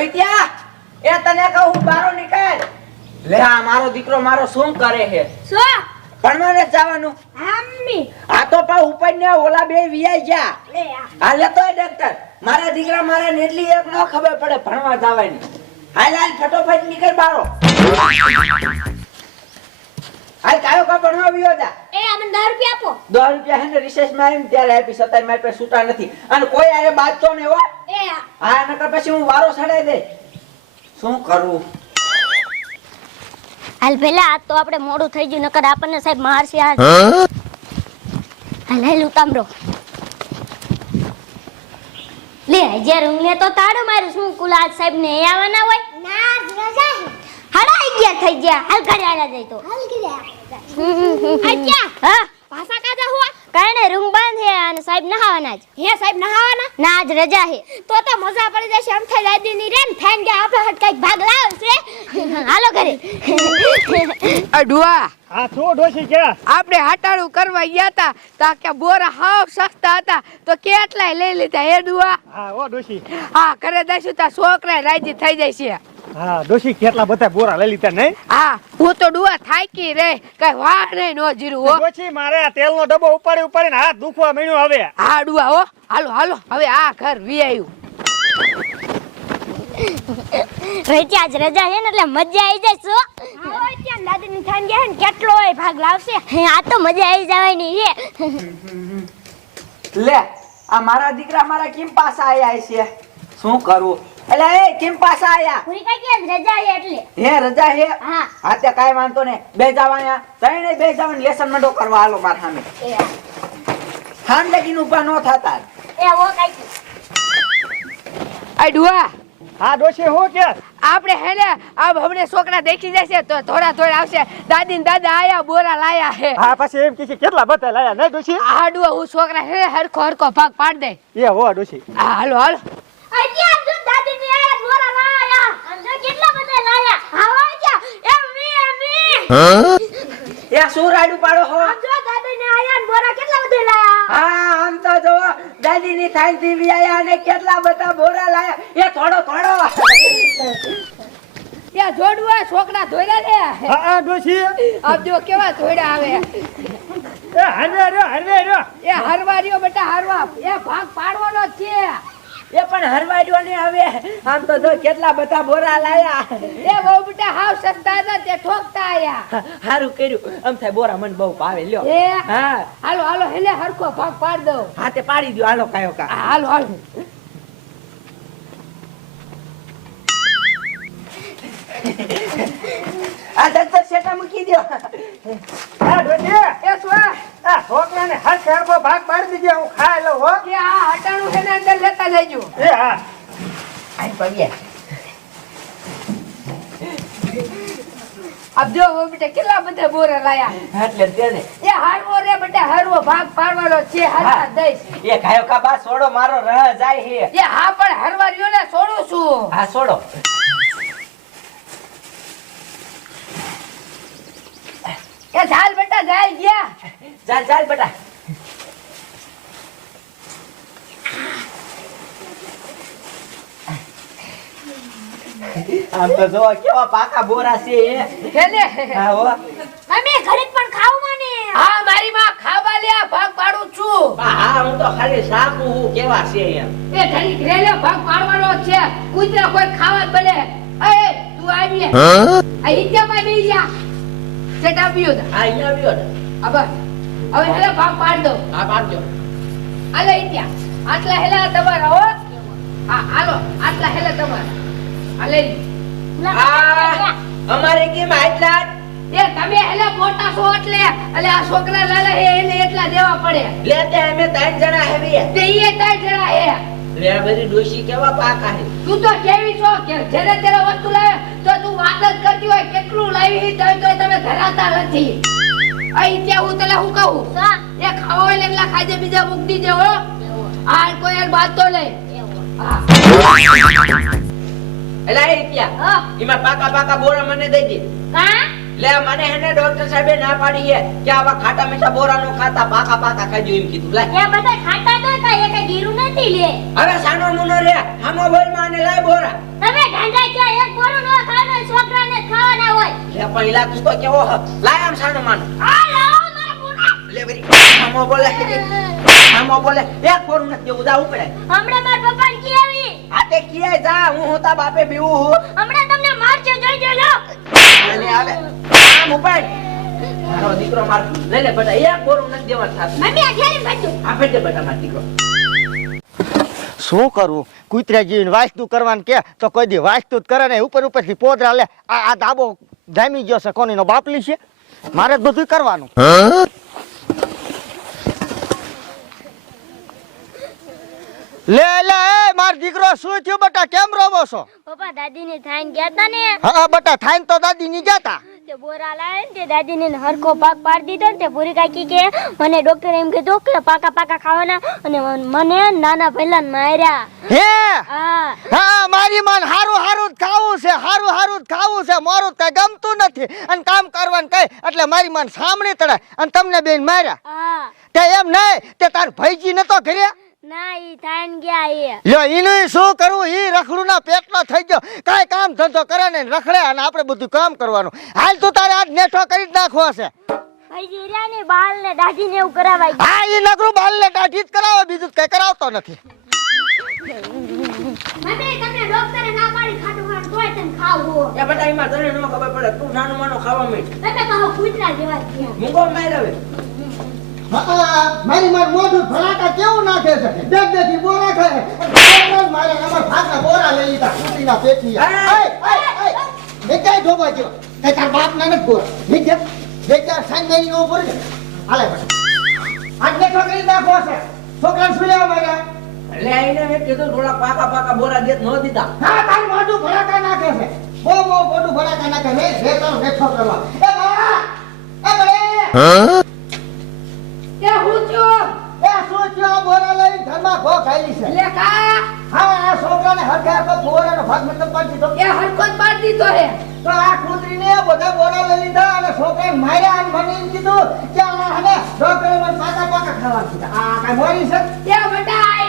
રોહિત્યા એ તને કહું બારો નીકળ. લે આ મારો દીકરો મારો શું કરે છે? શું? ભણવાને જવાનું. આમ્મી આ તો પા ઉપર ને ઓલા બે વિયાઈ ગયા. લે આ. લે તો ડોક્ટર મારા દીકરા મારા ને એટલી એક નો ખબર પડે ભણવા જવાની. હાલ હાલ ફટોફટ નીકળ બારો હાલ કાયો કા નો વિયો જા એ અમને 10 રૂપિયા આપો. 10 રૂપિયા હે ને રિસેસમાં આવીને ત્યારે આપી સતાઈ મારી પાસે છૂટા નથી. અને કોઈ આરે બાજતો ને હો. એ હા નકર પછી હું વારો સડાઈ દે શું કરું? હાલ પેલા આજ તો આપણે મોડું થઈ ગયું નકર આપણને સાહેબ મારશે આજ હાલ હાલ ઉતામરો લે હજાર ઊંઘને તો તાળો મારું શું કુલા આજ સાહેબ ને આવવાના હોય? ના રજા હાડા ગયા થઈ ગયા. હાલ ઘરે આવ્યા જાય તો. હાલ ગયા હા. ભાષા કાજા હુઆ? કારણે રૂમ બંધ હે અને સાહેબ નહાવાના જ. હે સાહેબ નહાવાના? ના આજ રજા હે. તો તો મજા પડી જશે આમ થઈ દાદી ની રેન ફેન કે આપણે હટ કંઈક ભાગ લાવશે હાલો ઘરે. અડવા આ શું ડોશી કે આપણે હટાડું કરવા ગયા તા તા કે બોરા હાવ સસ્તા હતા. તો કેટલાય લઈ લીધા હે ડુઆ? હા ઓ ડોશી. હા ઘરે દઈશું તા છોકરા રાજી થઈ જાય છે હા ડોશી કેટલા બધા બોરા લઈ લીધા નહીં? હા હું તો ડુઆ થાકી રે કઈ વાહ નહીં નો જીરું હો. ડોશી મારે આ તેલનો ડબ્બો ઉપાડી ઉપાડીને હાથ દુખવા મળ્યો હવે. હા ડુઆ હો. હાલો હાલો હવે આ ઘર વી આવ્યું રજા જ રજા હે ને એટલે મજા આવી જાય છો આવો ત્યાં દાદી ની થાન ગયા ને કેટલો હોય ભાગ લાવશે? હે આ તો મજા આવી જવાની છે. લે આ મારા દીકરા મારા કેમ પાસા આયા છે શું કરું? એટલે એ કેમ પાછા આયા? પૂરી કઈ કે રજા હે એટલે. હે રજા હે? હા. હા તે કાઈ વાંધો ને બે જવાયા તઈને બે જવાનું લેસન મંડો કરવા હાલો માર સામે. હામ લગીન ઊભા નો થાતા. એ ઓ કઈ આ ડુઆ હા ડોશી હું કે? આપણે હેને આ હમણે છોકરા દેખી જશે તો થોડા થોડા આવશે. દાદી ને દાદા આયા બોરા લાયા હે. હા પછી એમ કે કેટલા બધા લાયા નહીં ડોશી? હા ડુઆ હું છોકરા હે હરખો હરખો ભાગ પાડ દે. એ હો ડોશી. હા હાલો હાલો અહીંયા જો દાદી ની આયા મોરા લાયા સમજો કેટલા બધા લાયા આવો ત્યાં એ મી મી એ શું રાડું પાડો હો? જો દાદી ની આયા મોરા કેટલા બધા લાયા? હા આમ તો જો દાદી ની થાઈ થી આયા અને કેટલા બધા બોરા લાયા. એ થોડો થોડો. ત્યાં જોડવા છોકરા ધોર્યા લે હા. હા ડોશી. આપ કેવા ધોડ્યા આવે. એ હરવે રહ્યો હરવે રહ્યો. એ હરવા રહ્યો બેટા હરવા. એ ભાગ પાડવાનો છે. એ પણ હરવાડ્યો ને હવે. આમ તો જો કેટલા બધા બોરા લાયા. એ બહુ બેટા હાવ સસ્તા હતા તે ઠોકતા આયા. હારું કર્યું. આમ થાય બોરા મને બહુ ભાવે લ્યો. એ? હા. હાલો હાલો હેલે હરખો ભાગ પાડ દો હાથે પાડી દો હાલો કાયો કા. હાલો હાલો. આ દત્તર શેટા મૂકી દ્યો. આ ડોશી એ સ્વા. આ છોકરાને હર સરખો ભાગ પાડી દીધો. હું ખાઈ લઉં હો કે આ હટાણું છે ને અંદર લેતા જજો એ હા. આઈ પગે આપ જો હો બેટા કેટલા બધા બોરા લાયા? એટલે તેને એ હારવો રે બેટા હારવો. ભાગ પાડવાનો છે હાલતા. દઈશ. એ કાયો કા બા છોડો મારો રહ જાય હે. એ હા પણ હારવા રહ્યો ને છોડું છું. હા છોડો એ ચાલ બેટા જાય ગયા. ચાલ ચાલ બેટા. આમ તો જો કેવા પાકા બોરા છે હેલે હા હો અમે ઘડીક પણ ખાવ મને હા મારી માં ખાવા લે ભાગ પાડું છું. હા હું તો ખાલી સાકુ હું કેવા છે એમ. એ ઘડી ઘરેલે ભાગ પાડવાનો છે. કુતરા કોઈ ખાવા જ બને એ તું આવી આ હિત્યામાં બેસી જા. સેટ આપ્યો તા હા અહીંયા આવ્યો ને. આ હવે હેલે ભાગ પાડ દો હા પાડજો. આલે ઇત્યા આટલા હેલા તમારા હો. હા હાલો આટલા હેલા તમારા. આ લઈ લી. આ અમારે કેમ આટલા? એ તમે એટલે મોટા છો એટલે એટલે આ છોકરા લાલા હે એને એટલા દેવા પડે. અમે ત્રણ જણા હેવી તે ઈ ત્રણ જણા હે. લે આ બધી ડોશી કેવા પાકા હે? તું તો કેવી છો? કે ત્યારે વસ્તુ લાવે તો તું વાત જ કરતી હોય કેટલું લાવી તો તો તમે ધરાતા નથી. અહીં ત્યાં હું તને હું કહું? એ ખાવા હોય એટલા ખાજે બીજા મૂકી દીજે હો. આ કોઈ બાત તો નહીં હા. એલા એ રૂપિયા એમાં પાકા પાકા બોરા મને દઈ દે. કા લે મને હેને ડોક્ટર સાહેબે ના પાડી છે કે આવા ખાટા મીઠા બોરા નો ખાતા પાકા પાકા ખાજો એમ કીધું. લે એ બધા ખાતા તો કા એ કઈ ગીરું નથી લે. હવે સાનો મુનો રે. હામો બોલમાં લાય બોરા. તમે ગાંડા છો એક બોરું નો ખાવાનું છોકરાને ખાવાના હોય. લે પણ ઈલા તું કેવો? લાય આમ સાનો માનો. આ લાવો. લે બરી હામો બોલે હામો બોલે એક બોરું નથી દેવું ઉપડે. હમણાં મારા પપ્પાને કી આવી? આ તે કિયે જા હું હોતા બાપે બીવું હું. હમણાં તમને મારશે જોઈ જોજો અને આવે. આમ ઉપાડ. મારો દીકરો માર લે લે બેટા એક બોરું નથી દેવાનું થાતું મમ્મી આ ઘેરી બધું આપે દે બેટા મારો દીકરો. શું કરવું કૂતરા જેવીને વાસ્તુ કરવાનું કે? તો કોઈ દી વાસ્તુ જ કરે ને ઉપર ઉપરથી પોદરા લે. આ આ ધાબો જામી ગયો છે. કોનીનો બાપલી છે? મારે જ બધું કરવાનું. લે લે માર દીકરો શું થયું? બટા કેમ રોવો છો? પપ્પા દાદીને થાઈને ગયા તા ને. હા બટા થાઈન તો દાદી ની જાતા તે. બોરા લાવે ને તે દાદીને હરખો પાક પાડી દીધો ને તે પૂરી કાકી કે મને ડોક્ટરે એમ કીધું કે પાકા પાકા ખાવાના અને મને નાના પહેલા માર્યા. હે? હા. હા મારી મન હારું હારું જ ખાવું છે હારું હારું જ ખાવું છે. મારું કઈ ગમતું નથી. અને કામ કરવાનું કઈ એટલે મારી મન સામણે તળાય અને તમને બેન માર્યા. હા. તે એમ નહીં તે તાર ભાઈજી નતો ઘરે ના ઈ થાઈને ગયા એ. લ્યો ઈનું શું કરવું? ઈ રખડું ના પેટનો થઈ ગયો. કાંઈ કામ ધંધો કરે ને રખડે અને આપણે બધું કામ કરવાનું. હાલ તું તારે આજ નેઠો કરી જ નાખવો છે ને બાલ ને દાઢી ને એવું કરાવાય. હા ઈ નકરું બાલને દાઢી જ કરાવે બીજું કઈ કરાવતો નથી. મમ્મી તમને ડોક્ટરે ના પાડી ખાટું ખાટું તોય તને ખાવું એ બેટા એમાં તને ન ખબર પડે તું નાનું માનો ખાવા માંડ. તમે કહો કૂતરા જેવા જ થયા. માર હવે. મારી મારી મોઢું ફલાકા કેવું નાખે છે દેખ દેખી બોરા ખાય મારે અમાર ફાકા બોરા લઈ લીધા કુટીના પેટી દેખાય ઢોબા જેવા કઈ તાર બાપ ના નથી બોરા દેખ દેખ સાંજ મેરી નો બોર હાલે બસ આજ બેઠો કરી નાખો છે છોકરા શું લેવા માંગ્યા એટલે આઈને મેં કીધું થોડા પાકા પાકા બોરા દે ન દીધા હા તાર મોઢું ફલાકા નાખે છે બહુ બહુ મોઢું ફલાકા નાખે મે રે તો બેઠો કરવા એ બા એ બળે એ હું છું એ શું થયો બોરા લઈ ઘરમાં ભો ખાઈ છે લે કા હા આ છોકરાને હરખે હરખો બોરાનો ભાગ મતલબ પાડી દીધો. એ હરખો જ પાડી દીધો હે. તો આ કૂતરીને બધા બોરા લઈ લીધા અને છોકરાને માર્યા અને મને એમ કીધું કે આ હવે ડોક્ટરે મને પાકા પાકા ખાવા કીધા. આ કાંઈ મોરી છે? એ બટાઈ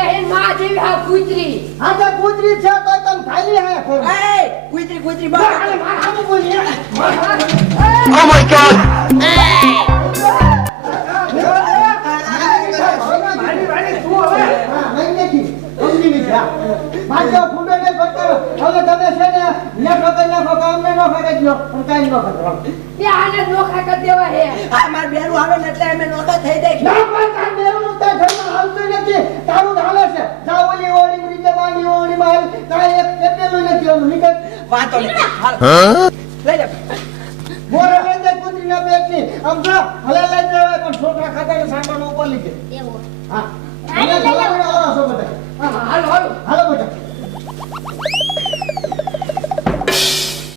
એ માં જેવી હાવ કૂતરી આ તો કૂતરી છે તો તમે ખાઈ હે એ કુતરી કુતરી બહાર મારા હામું બોલી મારી ને ને ઠોકર નાખો કે અમને નો ફાકે દો પણ કાંઈ નો ફાકે એ આને નોખા કરી દેવા હે. આ માર બેરું આવે ને એટલે અમે નોખા થઈ જાય ના પણ તાર બેરું તાર ઘરમાં હાલતું નથી. તારું હાલે છે. જા ઓલી ઓળી મરી જવાની ઓળી માં કાંઈ એક પેપેલું નથી ઓલું. નીકળ. વાંધો નહીં. હાલ. લઈ લે. મોરે લઈ જાય કુતરીના પેટની આમ જો હલે લઈ જવાય પણ છોકરા ખાતા ઉપર લીધે. હા. હાલો હાલો. હાલો બધા.